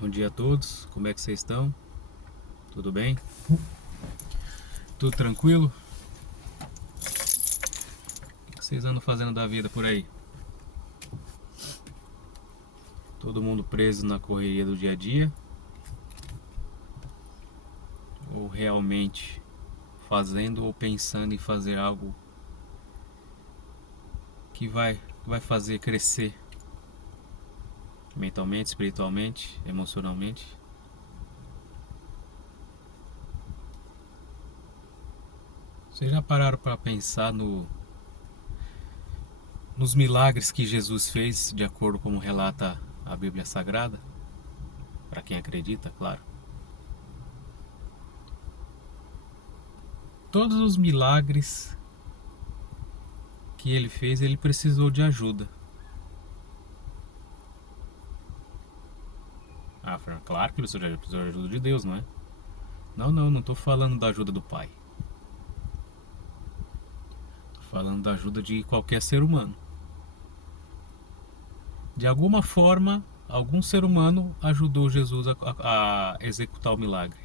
Bom dia a todos, como é que vocês estão? Tudo bem? Tudo tranquilo? O que vocês andam fazendo da vida por aí? Todo mundo preso na correria do dia a dia? Ou realmente fazendo ou pensando em fazer algo que vai fazer crescer mentalmente, espiritualmente, emocionalmente? Vocês já pararam para pensar nos milagres que Jesus fez, de acordo com relata a Bíblia Sagrada? Para quem acredita, claro. Todos os milagres que ele fez, ele precisou de ajuda. Ah, Fernando, claro que ele precisou de ajuda de Deus, não é? Não estou falando da ajuda do Pai. Estou falando da ajuda de qualquer ser humano. De alguma forma, algum ser humano ajudou Jesus a executar o milagre.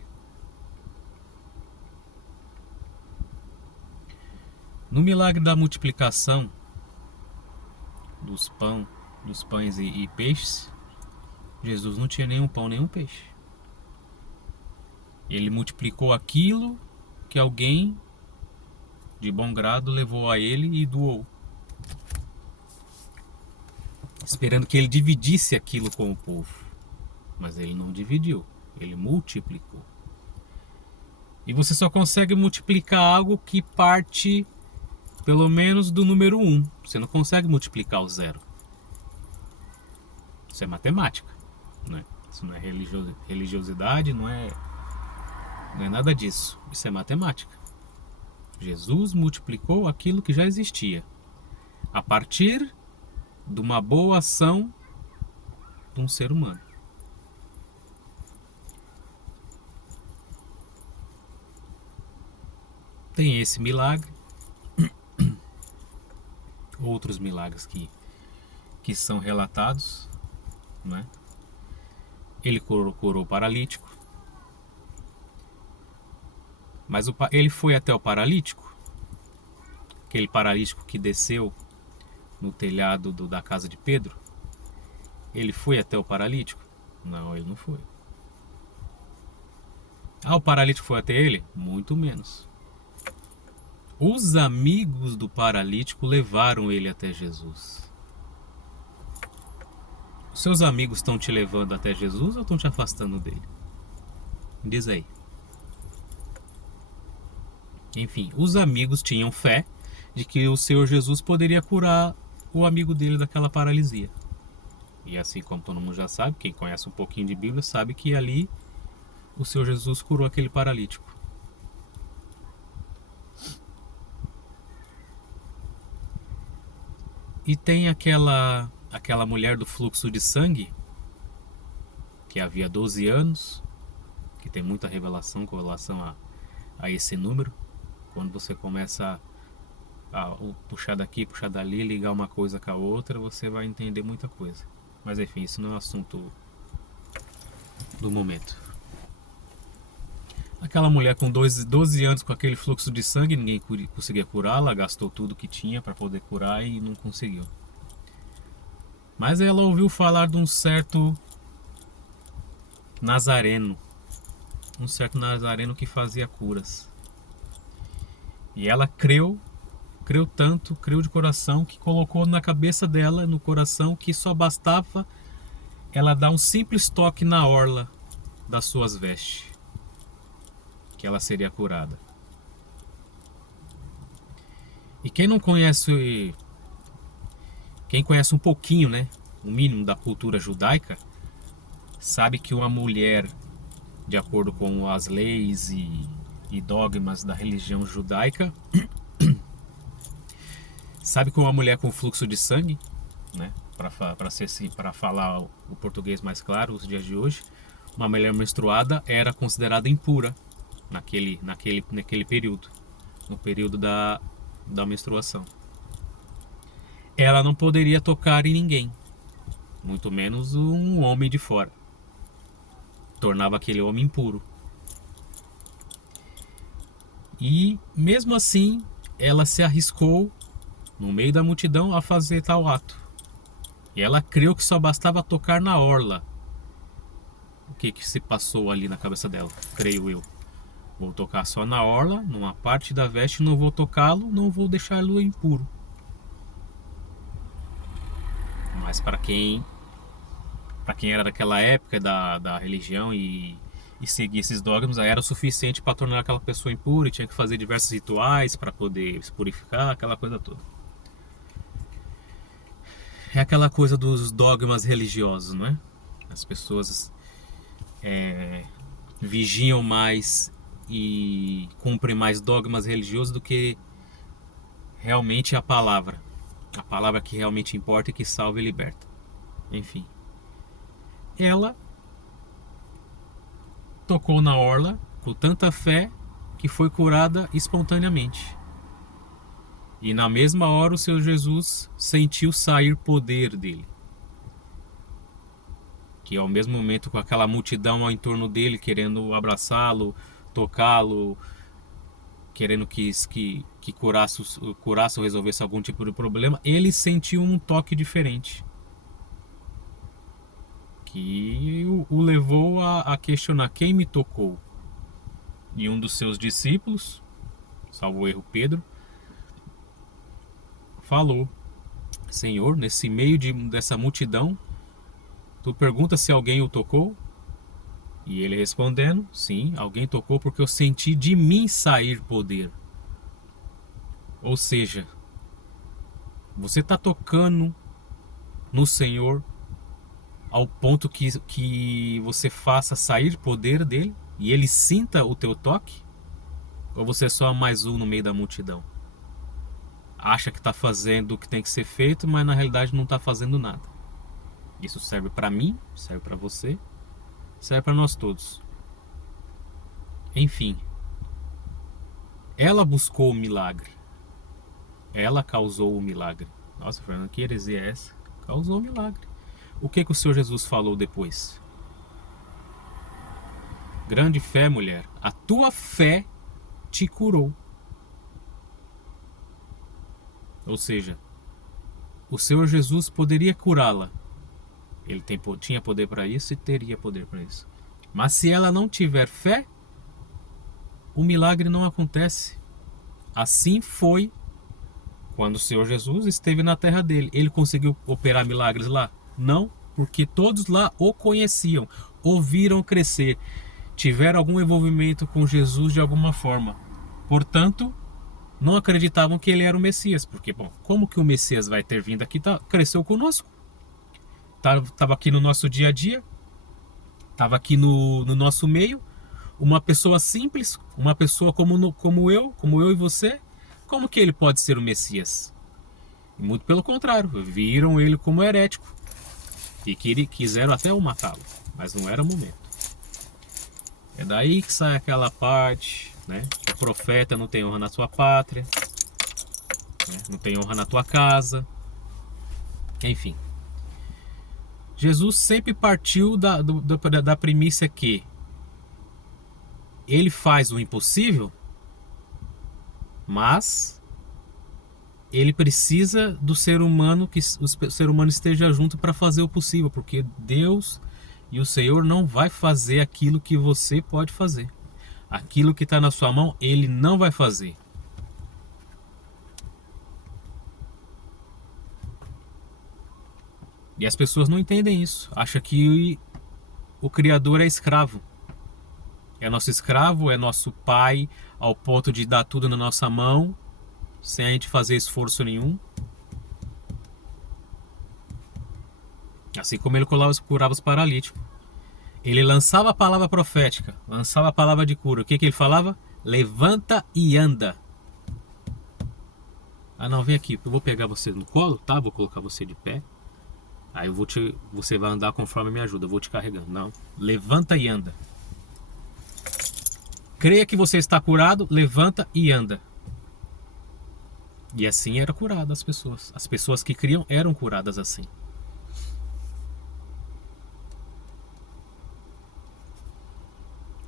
No milagre da multiplicação dos pães e peixes, Jesus não tinha nenhum pão, nenhum peixe. Ele multiplicou aquilo que alguém de bom grado levou a ele e doou, esperando que ele dividisse aquilo com o povo. Mas ele não dividiu, ele multiplicou. E você só consegue multiplicar algo que parte pelo menos do número 1. Você não consegue multiplicar o zero. Isso é matemática, né? Isso não é religiosidade, não é nada disso. Isso é matemática. Jesus multiplicou aquilo que já existia a partir de uma boa ação de um ser humano. Tem esse milagre, outros milagres que são relatados, né? Ele curou o paralítico, mas ele foi até o paralítico, aquele paralítico que desceu no telhado da casa de Pedro. Ele foi até o paralítico? Não, ele não foi. Ah, o paralítico foi até ele? Muito menos. Os amigos do paralítico levaram ele até Jesus. Os seus amigos estão te levando até Jesus ou estão te afastando dele? Diz aí. Enfim, os amigos tinham fé de que o Senhor Jesus poderia curar o amigo dele daquela paralisia. E assim como todo mundo já sabe, quem conhece um pouquinho de Bíblia sabe que ali o Senhor Jesus curou aquele paralítico. E tem aquela mulher do fluxo de sangue, que havia 12 anos, que tem muita revelação com relação a esse número. Quando você começa a puxar daqui, puxar dali, ligar uma coisa com a outra, você vai entender muita coisa. Mas enfim, isso não é o assunto do momento. Aquela mulher com 12 anos com aquele fluxo de sangue, ninguém conseguia curá-la, gastou tudo que tinha para poder curar e não conseguiu. Mas ela ouviu falar de um certo nazareno, que fazia curas. E ela creu tanto, creu de coração, que colocou na cabeça dela, no coração, que só bastava ela dar um simples toque na orla das suas vestes, que ela seria curada. E quem conhece um pouquinho, né, o mínimo da cultura judaica, sabe que uma mulher, de acordo com as leis e dogmas da religião judaica, sabe que uma mulher com fluxo de sangue, né, para falar o português mais claro, os dias de hoje, uma mulher menstruada era considerada impura naquele período, no período da menstruação. Ela não poderia tocar em ninguém, muito menos um homem de fora. tornava aquele homem impuro. E mesmo assim, ela se arriscou no meio da multidão a fazer tal ato. E ela creu que só bastava tocar na orla. O que se passou ali na cabeça dela? Creio eu. Vou tocar só na orla, numa parte da veste, não vou tocá-lo, não vou deixá-lo impuro. Mas para quem era daquela época da religião e seguir esses dogmas, aí era o suficiente para tornar aquela pessoa impura, e tinha que fazer diversos rituais para poder se purificar, aquela coisa toda. É aquela coisa dos dogmas religiosos, não é? As pessoas vigiam mais e cumprem mais dogmas religiosos do que realmente a palavra que realmente importa e que salva e liberta. Enfim, ela tocou na orla com tanta fé que foi curada espontaneamente. E na mesma hora o Senhor Jesus sentiu sair poder dele. Que ao mesmo momento, com aquela multidão ao entorno dele, querendo abraçá-lo, tocá-lo, querendo que curasse ou resolvesse algum tipo de problema, ele sentiu um toque diferente. Que o levou a questionar: quem me tocou? E um dos seus discípulos, salvo erro Pedro, falou: Senhor, nesse meio dessa multidão, tu pergunta se alguém o tocou? E ele respondendo: sim, alguém tocou porque eu senti de mim sair poder. Ou seja, você está tocando no Senhor ao ponto que você faça sair poder dele e ele sinta o teu toque? Ou você é só mais um no meio da multidão? Acha que está fazendo o que tem que ser feito, mas na realidade não está fazendo nada. Isso serve para mim, serve para você, serve para nós todos. Enfim, ela buscou o milagre. Ela causou o milagre. Nossa, Fernando, que heresia é essa? Causou o milagre. O que o Senhor Jesus falou depois? Grande fé, mulher. A tua fé te curou. Ou seja, o Senhor Jesus poderia curá-la. Ele tinha poder para isso e teria poder para isso. Mas se ela não tiver fé, o milagre não acontece. Assim foi quando o Senhor Jesus esteve na terra dele. Ele conseguiu operar milagres lá? Não, porque todos lá o conheciam, o viram crescer, tiveram algum envolvimento com Jesus de alguma forma. Portanto, não acreditavam que ele era o Messias. Porque, bom, como que o Messias vai ter vindo aqui? Cresceu conosco. Estava aqui no nosso dia a dia. Estava aqui no nosso meio. Uma pessoa simples, uma pessoa como eu e você. Como que ele pode ser o Messias? E muito pelo contrário, viram ele como herético e quiseram até o matá-lo, mas não era o momento. É daí que sai aquela parte, né? O profeta não tem honra na sua pátria, né? Não tem honra na tua casa. Enfim, Jesus sempre partiu da premissa que ele faz o impossível, mas ele precisa do ser humano, que o ser humano esteja junto para fazer o possível, porque Deus e o Senhor não vai fazer aquilo que você pode fazer. Aquilo que está na sua mão, ele não vai fazer. E as pessoas não entendem isso. Acham que o Criador é escravo. É nosso escravo, é nosso pai, ao ponto de dar tudo na nossa mão, sem a gente fazer esforço nenhum. Assim como ele curava os paralíticos. Ele lançava a palavra profética, lançava a palavra de cura. O que ele falava? Levanta e anda. Ah não, vem aqui, eu vou pegar você no colo, tá? Vou colocar você de pé. Aí você vai andar conforme me ajuda, eu vou te carregando. Não, levanta e anda. Creia que você está curado, levanta e anda. E assim era curada as pessoas. As pessoas que criam eram curadas assim.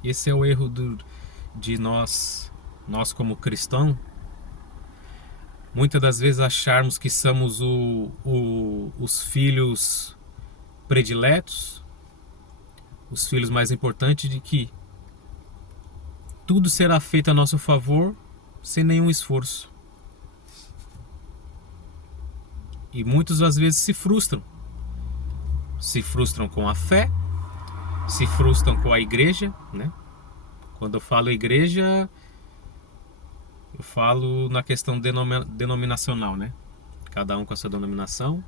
esse é o erro de nós como cristãos, muitas das vezes acharmos que somos os filhos prediletos, os filhos mais importantes, de que tudo será feito a nosso favor sem nenhum esforço. E muitas das vezes se frustram. Se frustram com a fé, se frustram com a igreja, né? Quando eu falo igreja, eu falo na questão denominacional, né? Cada um com a sua denominação.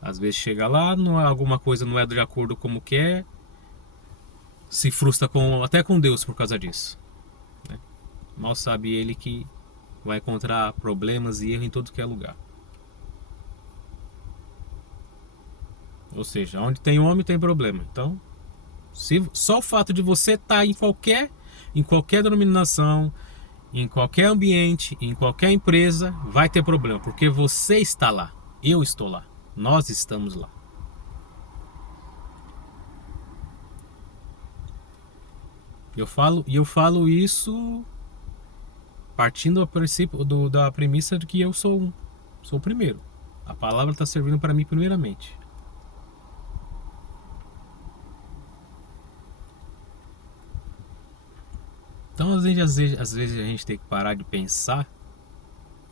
Às vezes chega lá, não, alguma coisa não é de acordo como quer, se frustra até com Deus por causa disso, né? Mal sabe ele que vai encontrar problemas e erros em todo que é lugar. Ou seja, onde tem homem tem problema. Então, só o fato de você estar em qualquer denominação, em qualquer ambiente, em qualquer empresa, vai ter problema, porque você está lá, eu estou lá, nós estamos lá. Eu falo isso partindo da premissa de que eu sou o primeiro. A palavra está servindo para mim primeiramente. Então, às vezes a gente tem que parar de pensar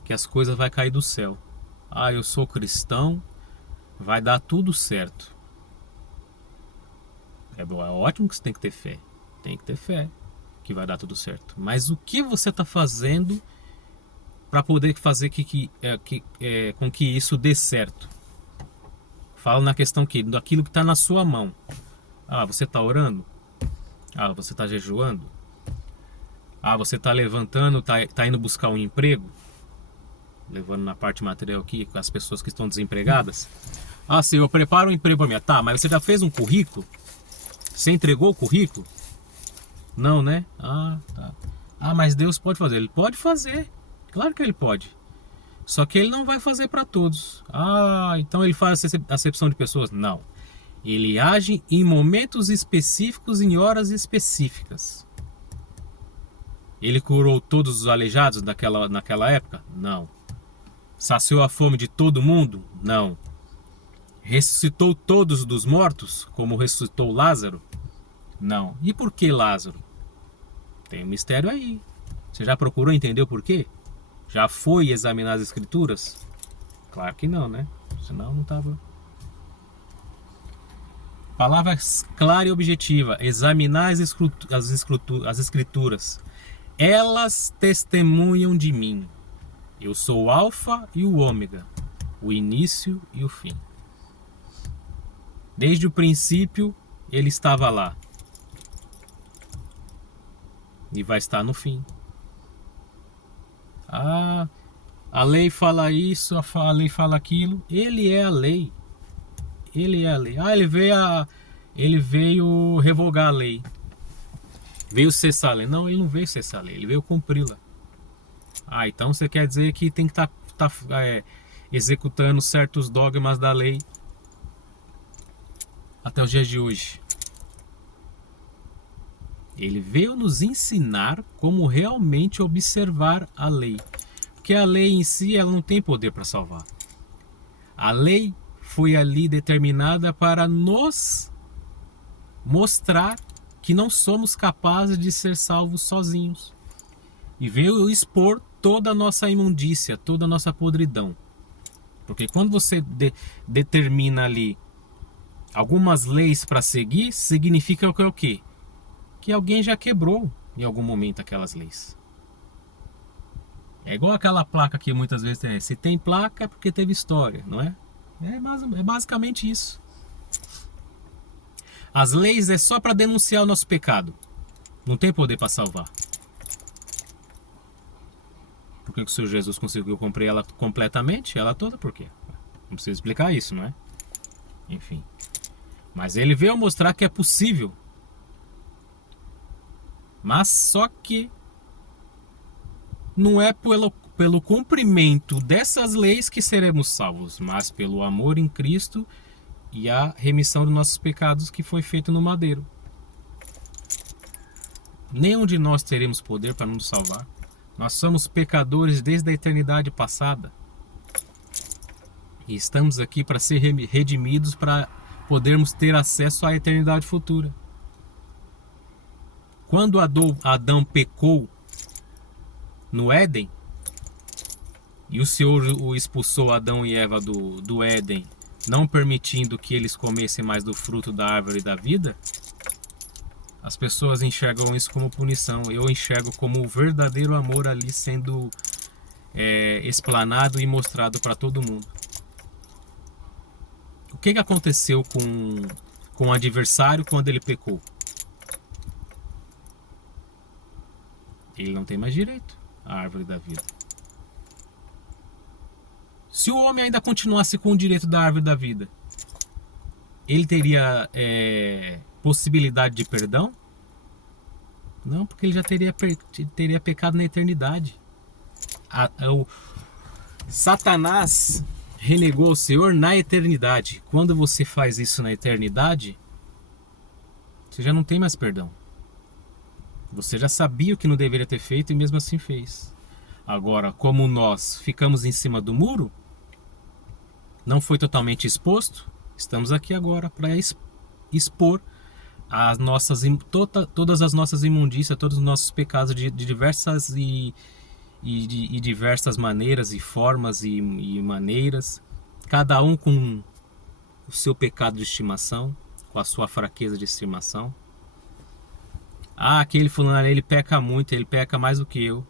que as coisas vão cair do céu. Ah, eu sou cristão, vai dar tudo certo. É ótimo que você tem que ter fé. Tem que ter fé que vai dar tudo certo. Mas o que você está fazendo para poder fazer com que isso dê certo? Fala na questão daquilo que está na sua mão. Ah, você está orando? Ah, você está jejuando? Ah, você está levantando, tá indo buscar um emprego? Levando na parte material aqui, com as pessoas que estão desempregadas. Ah, sim, eu preparo um emprego para mim. Tá, mas você já fez um currículo? Você entregou o currículo? Não, né? Ah, tá. Ah, mas Deus pode fazer. Ele pode fazer. Claro que ele pode. Só que ele não vai fazer para todos. Ah, então ele faz acepção de pessoas? Não. Ele age em momentos específicos, em horas específicas. Ele curou todos os aleijados naquela época? Não. Saciou a fome de todo mundo? Não. Ressuscitou todos dos mortos, como ressuscitou Lázaro? Não. E por que Lázaro? Tem um mistério aí. Você já procurou entender o porquê? Já foi examinar as escrituras? Claro que não, né? Senão não tava. Palavra clara e objetiva. Examinar as escrituras. Elas testemunham de mim. Eu sou o Alfa e o Ômega, o início e o fim. Desde o princípio, ele estava lá. E vai estar no fim. Ah, a lei fala isso, a lei fala aquilo. Ele é a lei. Ele é a lei. Ah, ele veio revogar a lei. Veio cessar a lei. Não, ele não veio cessar a lei, ele veio cumpri-la. Ah, então você quer dizer que tem que estar executando certos dogmas da lei até os dias de hoje. Ele veio nos ensinar como realmente observar a lei. Porque a lei em si, ela não tem poder para salvar. A lei foi ali determinada para nos mostrar que não somos capazes de ser salvos sozinhos. E veio expor toda a nossa imundícia, toda a nossa podridão. Porque quando você determina ali algumas leis para seguir, significa o quê? Que alguém já quebrou em algum momento aquelas leis. É igual aquela placa que muitas vezes tem. Se tem placa é porque teve história, não é? É basicamente isso. As leis é só para denunciar o nosso pecado. Não tem poder para salvar. Por que o Senhor Jesus conseguiu cumprir ela completamente? Ela toda por quê? Não precisa explicar isso, não é? Enfim. Mas ele veio mostrar que é possível. Mas só que não é pelo cumprimento dessas leis que seremos salvos, mas pelo amor em Cristo e a remissão dos nossos pecados que foi feito no madeiro. Nenhum de nós teremos poder para nos salvar. Nós somos pecadores desde a eternidade passada. E estamos aqui para ser redimidos, para podermos ter acesso à eternidade futura. Quando Adão pecou no Éden, e o Senhor o expulsou, Adão e Eva, do Éden, não permitindo que eles comessem mais do fruto da árvore da vida, as pessoas enxergam isso como punição. Eu enxergo como o verdadeiro amor ali sendo explanado e mostrado para todo mundo. O que aconteceu com o adversário quando ele pecou? Ele não tem mais direito à árvore da vida. Se o homem ainda continuasse com o direito da árvore da vida, ele teria possibilidade de perdão? Não, porque ele já teria pecado na eternidade. O Satanás renegou o Senhor na eternidade. Quando você faz isso na eternidade, você já não tem mais perdão. Você já sabia o que não deveria ter feito e mesmo assim fez. Agora, como nós ficamos em cima do muro, não foi totalmente exposto, estamos aqui agora para expor todas as nossas imundícias, todos os nossos pecados de diversas e diversas maneiras e formas e maneiras, cada um com o seu pecado de estimação, com a sua fraqueza de estimação. Aquele fulano ali, ele peca muito, ele peca mais do que eu.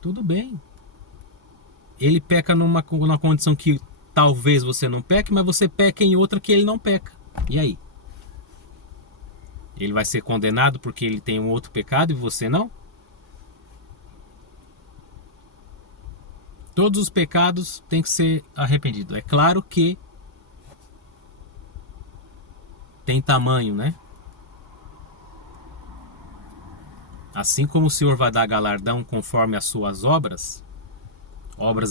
Tudo bem. Ele peca numa condição que talvez você não peque, mas você peca em outra que ele não peca. E aí? Ele vai ser condenado porque ele tem um outro pecado e você não? Todos os pecados têm que ser arrependidos. É claro que tem tamanho, né? Assim como o Senhor vai dar galardão conforme as suas obras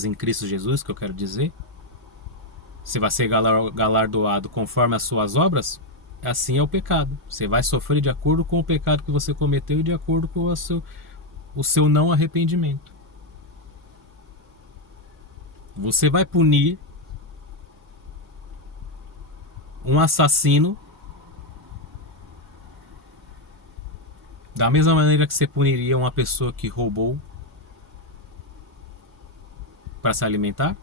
em Cristo Jesus, que eu quero dizer, você vai ser galardoado conforme as suas obras, assim é o pecado. Você vai sofrer de acordo com o pecado que você cometeu e de acordo com o seu não arrependimento. Você vai punir um assassino da mesma maneira que você puniria uma pessoa que roubou para se alimentar?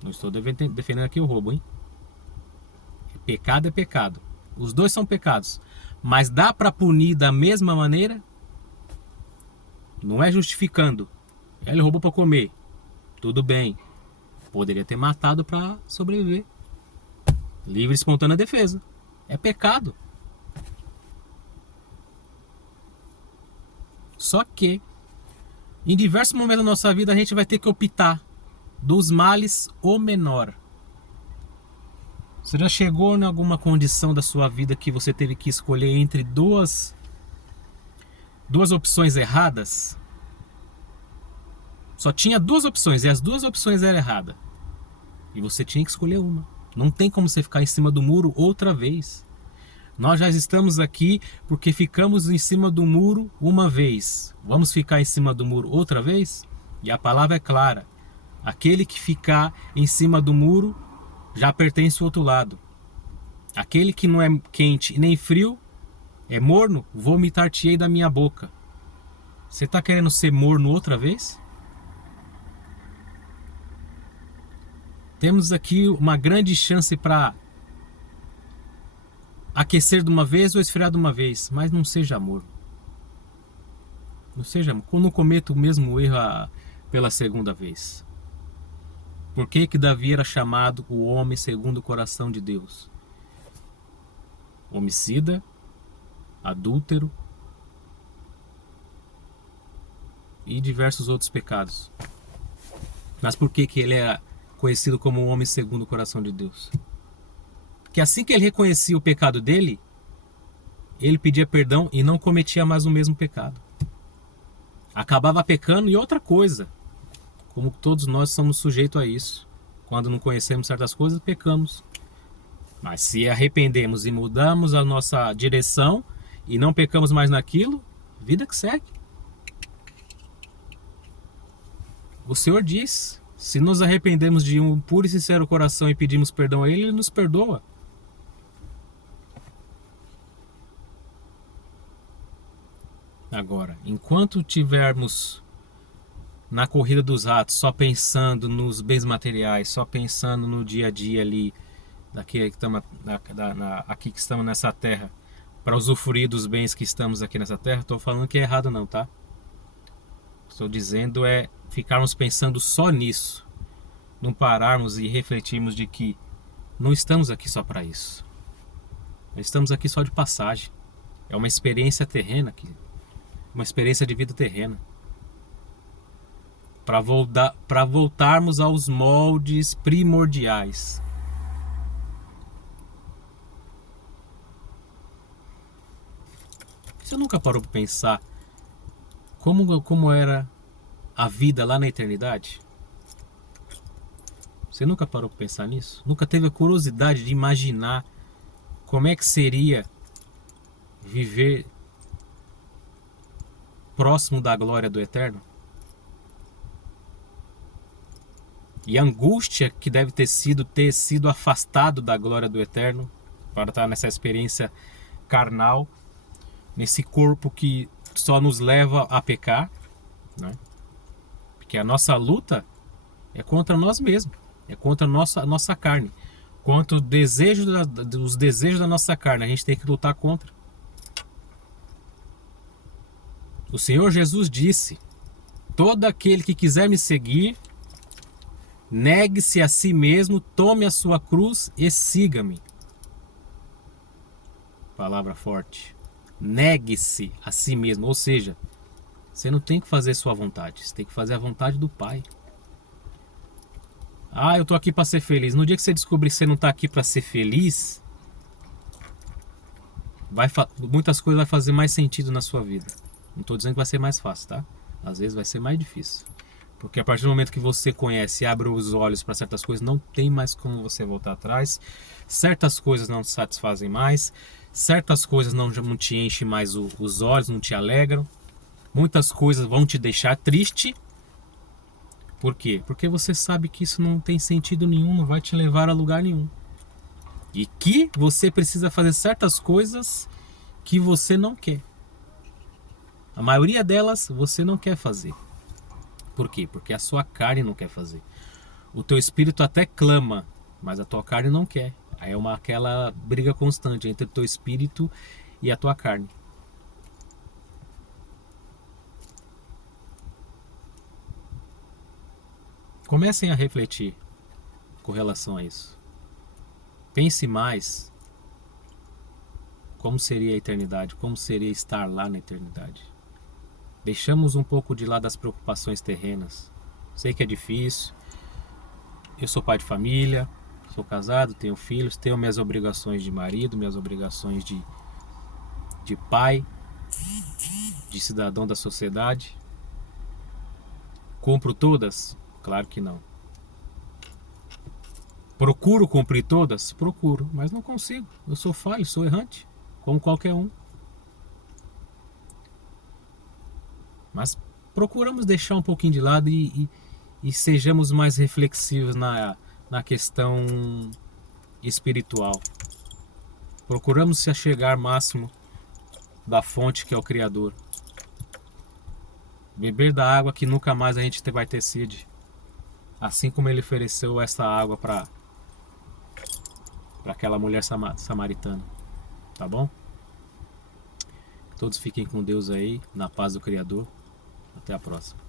Não estou defendendo aqui o roubo, hein? Pecado é pecado. Os dois são pecados. Mas dá para punir da mesma maneira? Não é justificando. Ele roubou para comer. Tudo bem. Poderia ter matado para sobreviver. Livre e espontânea defesa. É pecado. Só que, em diversos momentos da nossa vida, a gente vai ter que optar dos males o menor. Você já chegou em alguma condição da sua vida que você teve que escolher entre duas opções erradas? Só tinha duas opções e as duas opções eram erradas. E você tinha que escolher uma. Não tem como você ficar em cima do muro outra vez. Nós já estamos aqui porque ficamos em cima do muro uma vez. Vamos ficar em cima do muro outra vez? E a palavra é clara. Aquele que ficar em cima do muro já pertence ao outro lado. Aquele que não é quente nem frio, é morno, vomitar-te-ei da minha boca. Você está querendo ser morno outra vez? Temos aqui uma grande chance para aquecer de uma vez ou esfriar de uma vez, mas não seja morno. Não cometa o mesmo erro pela segunda vez. Por que Davi era chamado o homem segundo o coração de Deus? Homicida, adúltero e diversos outros pecados. Mas por que ele é conhecido como o homem segundo o coração de Deus? Porque assim que ele reconhecia o pecado dele, ele pedia perdão e não cometia mais o mesmo pecado. Acabava pecando e outra coisa. Como todos nós somos sujeitos a isso. Quando não conhecemos certas coisas, pecamos. Mas se arrependemos e mudamos a nossa direção e não pecamos mais naquilo, vida que segue. O Senhor diz, se nos arrependemos de um puro e sincero coração e pedimos perdão a Ele, Ele nos perdoa. Agora, enquanto tivermos na corrida dos ratos só pensando nos bens materiais, só pensando no dia a dia ali, aqui que estamos nessa terra, para usufruir dos bens que estamos aqui nessa terra, estou falando que é errado não, tá? Estou dizendo é ficarmos pensando só nisso, não pararmos e refletirmos de que não estamos aqui só para isso. Estamos aqui só de passagem. É uma experiência terrena aqui, uma experiência de vida terrena. Para voltarmos aos moldes primordiais. Você nunca parou para pensar como era a vida lá na eternidade? Você nunca parou para pensar nisso? Nunca teve a curiosidade de imaginar como é que seria viver próximo da glória do Eterno? E a angústia que deve ter sido afastado da glória do Eterno para estar nessa experiência carnal, nesse corpo que só nos leva a pecar, né? Porque a nossa luta é contra nós mesmos, é contra a nossa carne, contra os desejos da nossa carne, a gente tem que lutar contra. O Senhor Jesus disse: todo aquele que quiser me seguir, negue-se a si mesmo, tome a sua cruz e siga-me. Palavra forte. Negue-se a si mesmo, ou seja, você não tem que fazer sua vontade, você tem que fazer a vontade do Pai. Ah, eu tô aqui para ser feliz. No dia que você descobrir que você não tá aqui para ser feliz, muitas coisas vai fazer mais sentido na sua vida. Não tô dizendo que vai ser mais fácil, tá? Às vezes vai ser mais difícil. Porque a partir do momento que você conhece e abre os olhos para certas coisas, não tem mais como você voltar atrás. Certas coisas não te satisfazem mais. Certas coisas não te enchem mais os olhos, não te alegram. Muitas coisas vão te deixar triste. Por quê? Porque você sabe que isso não tem sentido nenhum, não vai te levar a lugar nenhum. E que você precisa fazer certas coisas que você não quer. A maioria delas você não quer fazer. Por quê? Porque a sua carne não quer fazer. O teu espírito até clama, mas a tua carne não quer. Aí é aquela briga constante entre o teu espírito e a tua carne. Comecem a refletir com relação a isso. Pense mais como seria a eternidade, como seria estar lá na eternidade. Deixamos um pouco de lado as preocupações terrenas. Sei que é difícil. Eu sou pai de família, sou casado, tenho filhos, tenho minhas obrigações de marido, minhas obrigações de pai, de cidadão da sociedade. Cumpro todas? Claro que não. Procuro cumprir todas? Procuro, mas não consigo. Eu sou falho, sou errante, como qualquer um. Mas procuramos deixar um pouquinho de lado e sejamos mais reflexivos na questão espiritual. Procuramos se achegar máximo da fonte que é o Criador. Beber da água que nunca mais a gente vai ter sede. Assim como ele ofereceu essa água para aquela mulher samaritana. Tá bom? Todos fiquem com Deus aí, na paz do Criador. Até a próxima.